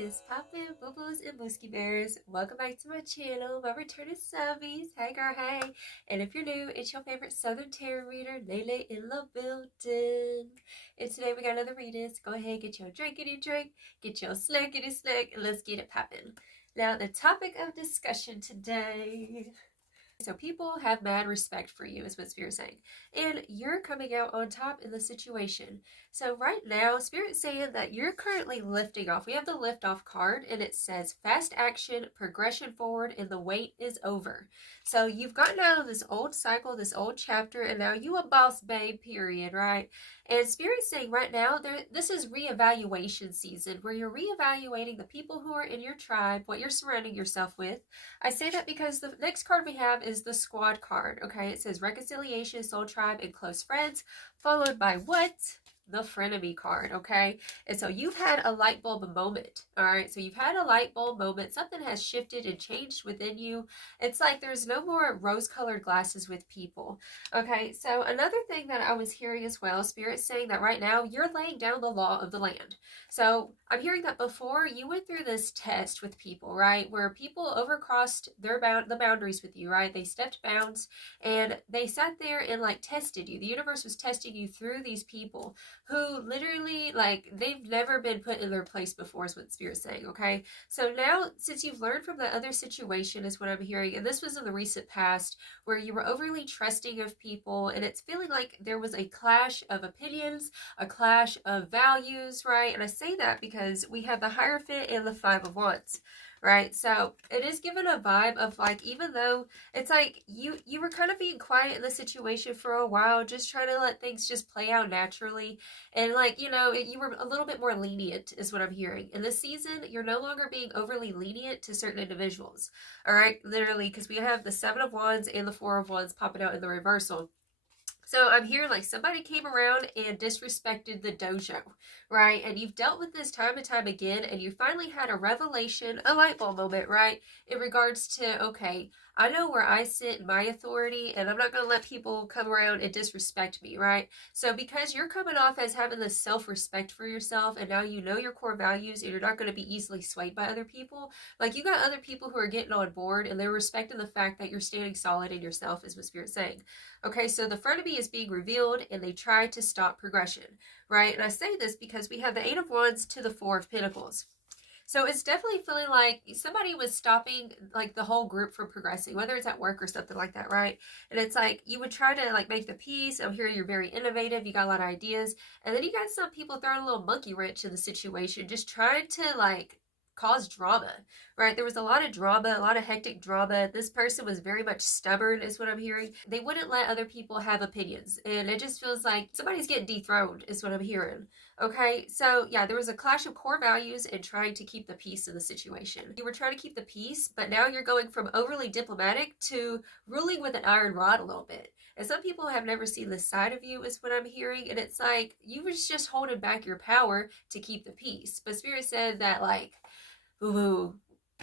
is poppin', boo-boos, and booski bears. Welcome back to my channel, my returning subbies. Hey girl, hey. And if you're new, it's your favorite Southern Tarot reader, Lele in the building. And today we got another reading, so go ahead, get your drinkity drink, get your snackity snack, and let's get it poppin'. Now, the topic of discussion today. So people have mad respect for you is what Spirit's saying. And you're coming out on top in the situation. So right now, Spirit's saying that you're currently lifting off. We have the lift off card and it says fast action, progression forward, and the wait is over. So you've gotten out of this old cycle, this old chapter, and now you a boss babe, period, right? And Spirit's saying right now, this is reevaluation season where you're reevaluating the people who are in your tribe, what you're surrounding yourself with. I say that because the next card we have is the squad card, okay? It says reconciliation, soul tribe, and close friends, followed by what? The frenemy card, okay? And so you've had a light bulb moment, all right? So you've had a light bulb moment. Something has shifted and changed within you. It's like there's no more rose-colored glasses with people, okay? So another thing that I was hearing as well, Spirit's saying that right now you're laying down the law of the land. So I'm hearing that before you went through this test with people, right? Where people overcrossed the boundaries with you, right? They stepped bounds and they sat there and like tested you. The universe was testing you through these people who literally, like, they've never been put in their place before is what Spirit's saying, okay? So now, since you've learned from the other situation is what I'm hearing, and this was in the recent past, where you were overly trusting of people, and it's feeling like there was a clash of opinions, a clash of values, right? And I say that because we have the Hierophant and the Five of Wands, right? So it is given a vibe of like, even though it's like you were kind of being quiet in the situation for a while, just trying to let things just play out naturally, and like, you know, you were a little bit more lenient is what I'm hearing. In this season, you're no longer being overly lenient to certain individuals, all right? Literally, because we have the Seven of Wands and the Four of Wands popping out in the reversal. So I'm hearing like somebody came around and disrespected the dojo, right? And you've dealt with this time and time again, and you finally had a revelation, a light bulb moment, right? In regards to, okay, I know where I sit in my authority, and I'm not going to let people come around and disrespect me, right? So because you're coming off as having this self-respect for yourself, and now you know your core values, and you're not going to be easily swayed by other people, like you got other people who are getting on board, and they're respecting the fact that you're standing solid in yourself, is what Spirit's saying. Okay, so the frenemy is being revealed, and they try to stop progression, right? And I say this because we have the Eight of Wands to the Four of Pentacles. So it's definitely feeling like somebody was stopping like the whole group from progressing, whether it's at work or something like that, right? And it's like you would try to like make the peace. I'm hearing you're very innovative. You got a lot of ideas. And then you got some people throwing a little monkey wrench in the situation, just trying to like cause drama, right? There was a lot of drama, a lot of hectic drama. This person was very much stubborn is what I'm hearing. They wouldn't let other people have opinions, and it just feels like somebody's getting dethroned is what I'm hearing. Okay, so yeah, there was a clash of core values and trying to keep the peace in the situation. You were trying to keep the peace, but now you're going from overly diplomatic to ruling with an iron rod a little bit. And some people have never seen this side of you is what I'm hearing, and it's like you was just holding back your power to keep the peace. But Spirit said that like, ooh,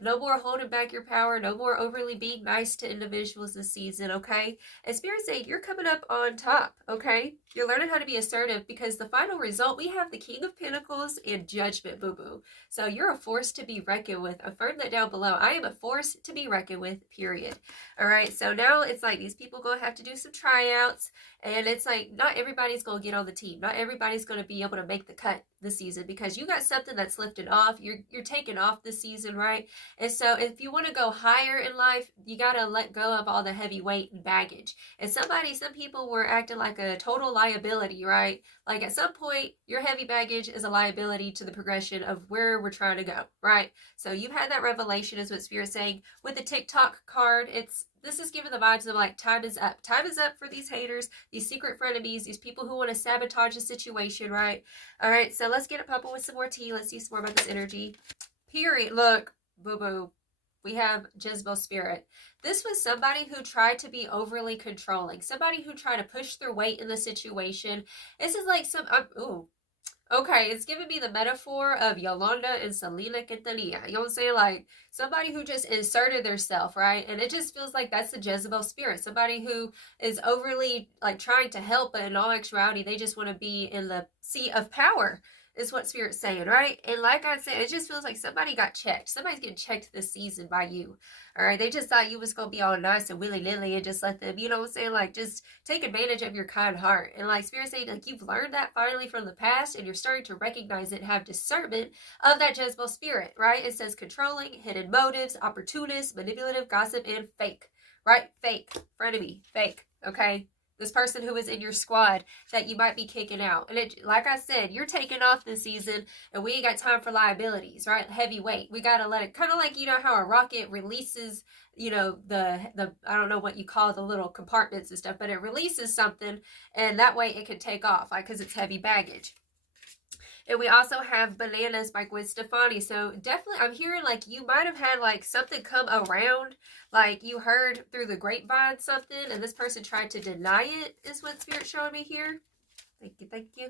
no more holding back your power. No more overly being nice to individuals this season, okay? And Spirit's saying you're coming up on top, okay? You're learning how to be assertive because the final result, we have the King of Pentacles and Judgment, boo-boo. So you're a force to be reckoned with. Affirm that down below. I am a force to be reckoned with, period. All right, so now it's like these people going to have to do some tryouts. And it's like not everybody's going to get on the team. Not everybody's going to be able to make the cut this season because you got something that's lifted off. You're taking off this season, right? And so if you want to go higher in life, you got to let go of all the heavy weight and baggage. And some people were acting like a total liability, right? Like at some point, your heavy baggage is a liability to the progression of where we're trying to go, right? So you've had that revelation is what Spirit's saying. With the TikTok card, this is giving the vibes of like time is up. Time is up for these haters, these secret frenemies, these people who want to sabotage the situation, right? All right, so let's get it popping with some more tea. Let's see some more about this energy. Period. Look, boo-boo. We have Jezebel Spirit. This was somebody who tried to be overly controlling. Somebody who tried to push their weight in the situation. This is like okay, it's giving me the metaphor of Yolanda and Selena Quintanilla. You know what I'm saying? Like somebody who just inserted theirself, right? And it just feels like that's the Jezebel Spirit. Somebody who is overly like trying to help, but in all actuality, they just want to be in the seat of power. is what Spirit's saying, right? And like I said, it just feels like somebody got checked. Somebody's getting checked this season by you. All right. They just thought you was going to be all nice and willy-nilly and just let them, you know what I'm saying? Like, just take advantage of your kind heart. And like Spirit's saying, like, you've learned that finally from the past and you're starting to recognize it and have discernment of that Jezebel spirit, right? It says controlling, hidden motives, opportunist, manipulative, gossip, and fake, right? Fake, frenemy, fake, okay? This person who is in your squad that you might be kicking out. And it, like I said, you're taking off this season and we ain't got time for liabilities, right? Heavy weight. We got to let it, kind of like, you know, how a rocket releases, you know, the I don't know what you call the little compartments and stuff, but it releases something and that way it can take off, like, because it's heavy baggage. And we also have Bananas by Gwen Stefani. So definitely, I'm hearing like you might have had like something come around, like you heard through the grapevine something, and this person tried to deny it, is what Spirit's showing me here. Thank you, thank you.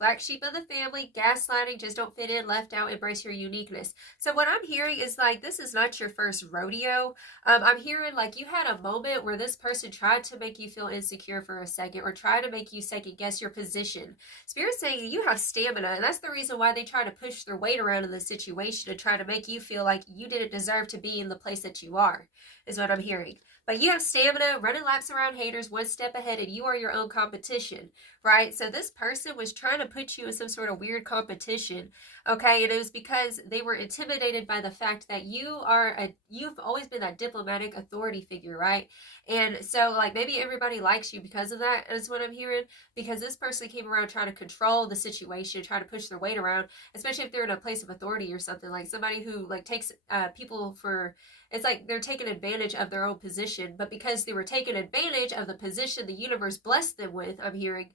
Black sheep of the family, gaslighting, just don't fit in, left out, embrace your uniqueness. So what I'm hearing is like, this is not your first rodeo. I'm hearing like you had a moment where this person tried to make you feel insecure for a second or try to make you second guess your position. Spirit's saying you have stamina, and that's the reason why they try to push their weight around in the situation to try to make you feel like you didn't deserve to be in the place that you are, is what I'm hearing. But you have stamina, running laps around haters, one step ahead, and you are your own competition, right? So this person was trying to put you in some sort of weird competition, okay? And it was because they were intimidated by the fact that you've always been that diplomatic authority figure, right? And so, like, maybe everybody likes you because of that, is what I'm hearing, because this person came around trying to control the situation, trying to push their weight around, especially if they're in a place of authority or something, like somebody who, like, takes people for... It's like they're taking advantage of their own position, but because they were taking advantage of the position the universe blessed them with, I'm hearing,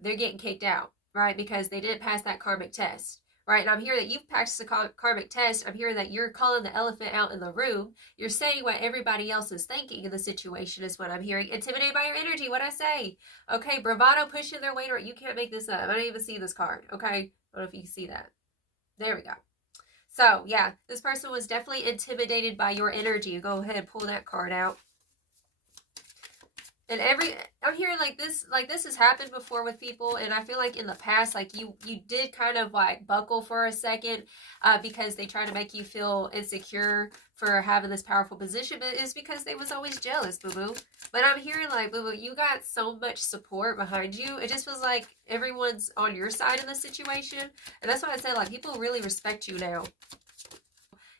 they're getting kicked out, right? Because they didn't pass that karmic test, right? And I'm hearing that you've passed the karmic test. I'm hearing that you're calling the elephant out in the room. You're saying what everybody else is thinking in the situation is what I'm hearing. Intimidated by your energy, what I say. Okay, bravado, pushing their weight around. You can't make this up. I don't even see this card, okay? I don't know if you can see that. There we go. So, yeah, this person was definitely intimidated by your energy. Go ahead and pull that card out. And I'm hearing like this has happened before with people, and I feel like in the past, like you did kind of like buckle for a second because they try to make you feel insecure for having this powerful position, but it's because they was always jealous, boo-boo. But I'm hearing like, boo-boo, you got so much support behind you. It just feels like everyone's on your side in this situation, and that's why I said like people really respect you now.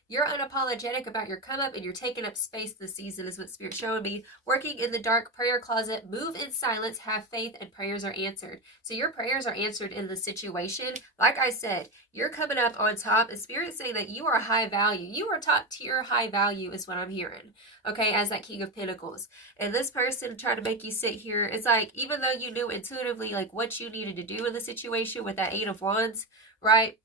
You're unapologetic about your come up and you're taking up space this season is what Spirit's showing me. Working in the dark prayer closet, move in silence, have faith, and prayers are answered. So your prayers are answered in the situation. Like I said, you're coming up on top, and Spirit's saying that you are high value. You are top tier high value is what I'm hearing, okay, as that King of Pentacles. And this person trying to make you sit here, it's like, even though you knew intuitively like what you needed to do in the situation with that 8 of Wands, right?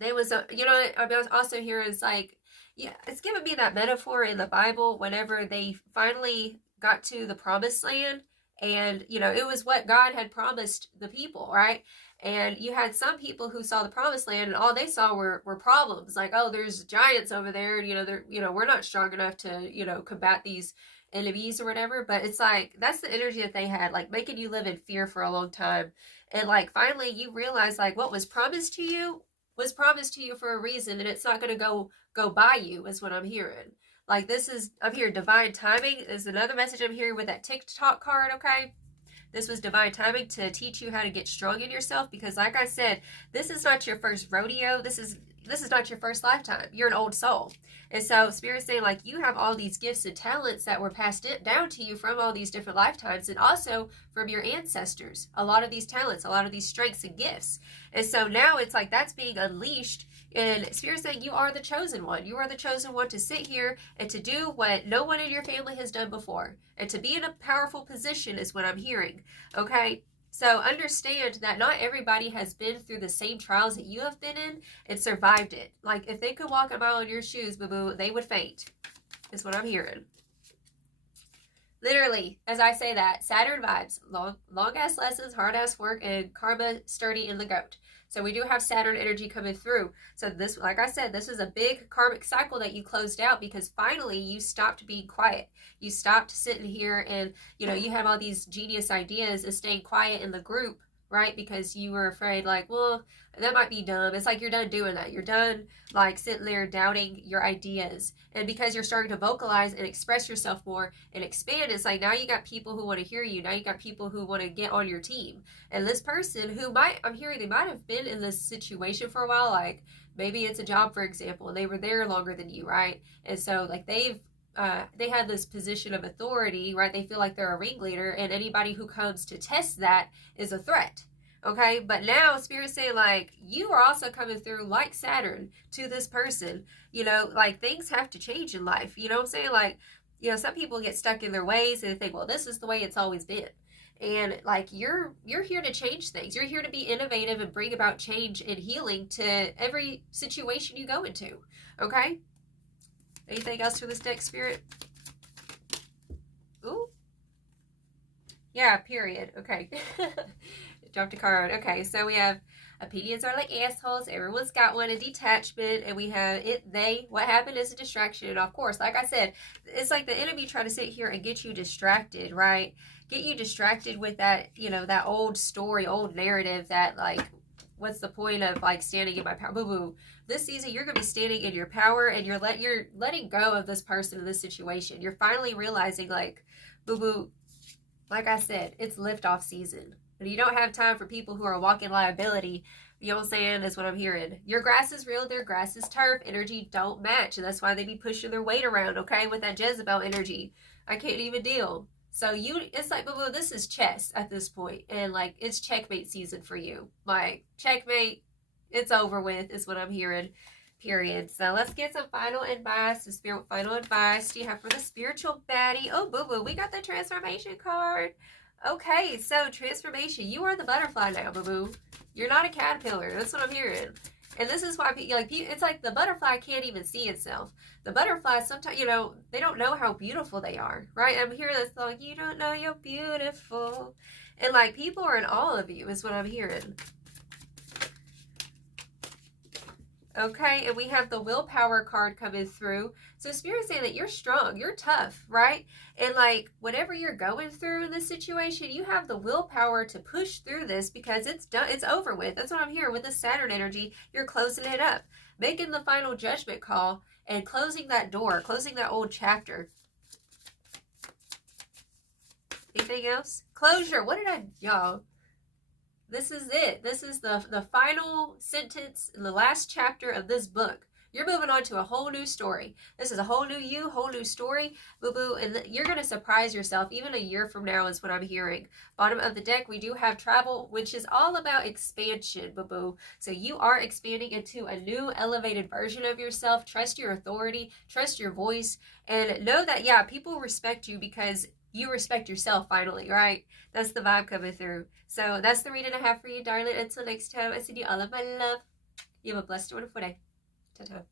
There was a, you know, I was also here is like, yeah, it's giving me that metaphor in the Bible whenever they finally got to the promised land, and, you know, it was what God had promised the people, right? And you had some people who saw the promised land and all they saw were problems, like, oh, there's giants over there, and, we're not strong enough to, combat these enemies or whatever. But it's like, that's the energy that they had, like making you live in fear for a long time. And like, finally you realize like what was promised to you was promised to you for a reason, and it's not going to go by you, is what I'm hearing. Like, this is, I'm hearing divine timing is another message I'm hearing with that TikTok card, okay? This was divine timing to teach you how to get strong in yourself, because like I said, this is not your first rodeo. This is not your first lifetime. You're an old soul. And so Spirit's saying like you have all these gifts and talents that were passed down to you from all these different lifetimes, and also from your ancestors. A lot of these talents, a lot of these strengths and gifts. And so now it's like that's being unleashed, and Spirit's saying you are the chosen one. You are the chosen one to sit here and to do what no one in your family has done before, and to be in a powerful position is what I'm hearing, okay? So understand that not everybody has been through the same trials that you have been in and survived it. Like, if they could walk a mile in your shoes, boo-boo, they would faint, is what I'm hearing. Literally, as I say that, Saturn vibes, long-ass lessons, hard-ass work, and karma sturdy in the goat. So we do have Saturn energy coming through. So this, like I said, this is a big karmic cycle that you closed out because finally you stopped being quiet. You stopped sitting here and, you have all these genius ideas and staying quiet in the group, right? Because you were afraid, like, well, that might be dumb. It's like you're done doing that. You're done, like, sitting there doubting your ideas. And because you're starting to vocalize and express yourself more and expand, it's like now you got people who want to hear you. Now you got people who want to get on your team. And this person who I'm hearing they might have been in this situation for a while, like, maybe it's a job, for example, and they were there longer than you, right? And so, like, they have this position of authority, right? They feel like they're a ringleader, and anybody who comes to test that is a threat. Okay, but now Spirit's saying, like, you are also coming through like Saturn to this person. You know, like, things have to change in life. You know what I'm saying? Like, you know, some people get stuck in their ways and they think, well, this is the way it's always been. And like, you're here to change things. You're here to be innovative and bring about change and healing to every situation you go into. Okay? Anything else for this deck, Spirit? Ooh. Yeah, period. Okay. Dropped a card. Okay, so we have opinions are like assholes. Everyone's got one. A detachment. And we have it, they. What happened is a distraction. And of course, like I said, it's like the enemy trying to sit here and get you distracted, right? Get you distracted with that, you know, that old story, old narrative that, like, what's the point of, like, standing in my power? Boo-boo. This season, you're going to be standing in your power, and you're letting go of this person in this situation. You're finally realizing, like, boo-boo, like I said, it's liftoff season. And you don't have time for people who are walking liability. You know what I'm saying? That's what I'm hearing. Your grass is real, their grass is turf. Energy don't match. And that's why they be pushing their weight around, okay? With that Jezebel energy. I can't even deal. So it's like, boo-boo, this is chess at this point. And, like, it's checkmate season for you. Like, checkmate, it's over with, is what I'm hearing. Period. So let's get some final advice. The spirit final advice do you have for the spiritual baddie? Oh, boo-boo, we got the transformation card. Okay, so transformation. You are the butterfly now, boo-boo. You're not a caterpillar. That's what I'm hearing. And this is why, like, it's like the butterfly can't even see itself. The butterfly, sometimes, you know, they don't know how beautiful they are, right? I'm hearing this song, you don't know you're beautiful. And, like, people are in awe of you is what I'm hearing. Okay, and we have the willpower card coming through. So Spirit's saying that you're strong, you're tough, right? And like, whatever you're going through in this situation, you have the willpower to push through this because it's done, it's over with. That's what I'm hearing with the Saturn energy. You're closing it up, making the final judgment call and closing that door, closing that old chapter. Anything else? Closure. What did y'all? This is it. This is the final sentence in the last chapter of this book. You're moving on to a whole new story. This is a whole new you, whole new story, boo-boo, and you're going to surprise yourself even a year from now is what I'm hearing. Bottom of the deck, we do have travel, which is all about expansion, boo-boo. So you are expanding into a new elevated version of yourself. Trust your authority, trust your voice, and know that, yeah, people respect you because you respect yourself finally, right? That's the vibe coming through. So that's the reading I have for you, darling. Until next time, I send you all of my love. You have a blessed, wonderful day. Ta-ta.